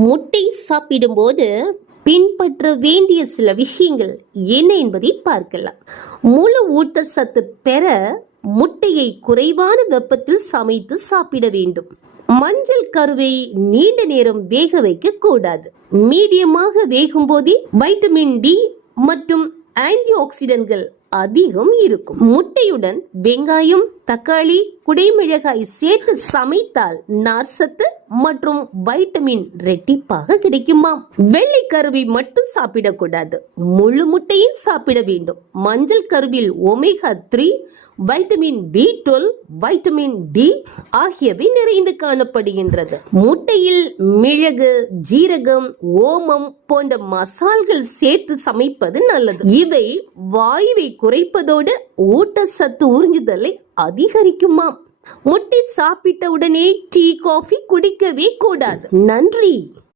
முட்டை சாப்பிடும்போது பின்பற்ற வேண்டிய சில விஷயங்கள் என்ன என்பதை பார்க்கலாம். முழு ஊட்டச்சத்து பெற முட்டையை குறைவான வெப்பத்தில் சமைத்து சாப்பிட வேண்டும். மஞ்சள் கருவை நீண்ட நேரம் வேக வைக்க கூடாது. மீடியமாக வேகும் போதே வைட்டமின் டி மற்றும் ஆன்டி ஆக்சிடென்ட்கள் அதிகம் இருக்கும். முட்டையுடன் வெங்காயம், தக்காளி, குடைமிளகாய் சேர்த்து சமைத்தால் நார்சத்து மற்றும் வைட்டமின் ரெட்டிப்பாக கிடைக்குமாம். வெள்ளை கருவை மட்டும் சாப்பிடக்கூடாது, முழு முட்டையும் சாப்பிட வேண்டும். மஞ்சள் கருவில் omega 3, vitamin B12, vitamin D ஆகியவை நிறைந்து காணப்படுகின்றது. முட்டையில் மிளகு, ஜீரகம், ஓமம் போன்ற மசால்கள் சேர்த்து சமைப்பது நல்லது. இவை வாயுவை குறைப்பதோடு ஊட்டச்சத்து உறிஞ்சுதலை அதிகரிக்குமாம். முட்டை சாப்பிட்ட உடனே டீ, காஃபி குடிக்கவே கூடாது. நன்றி.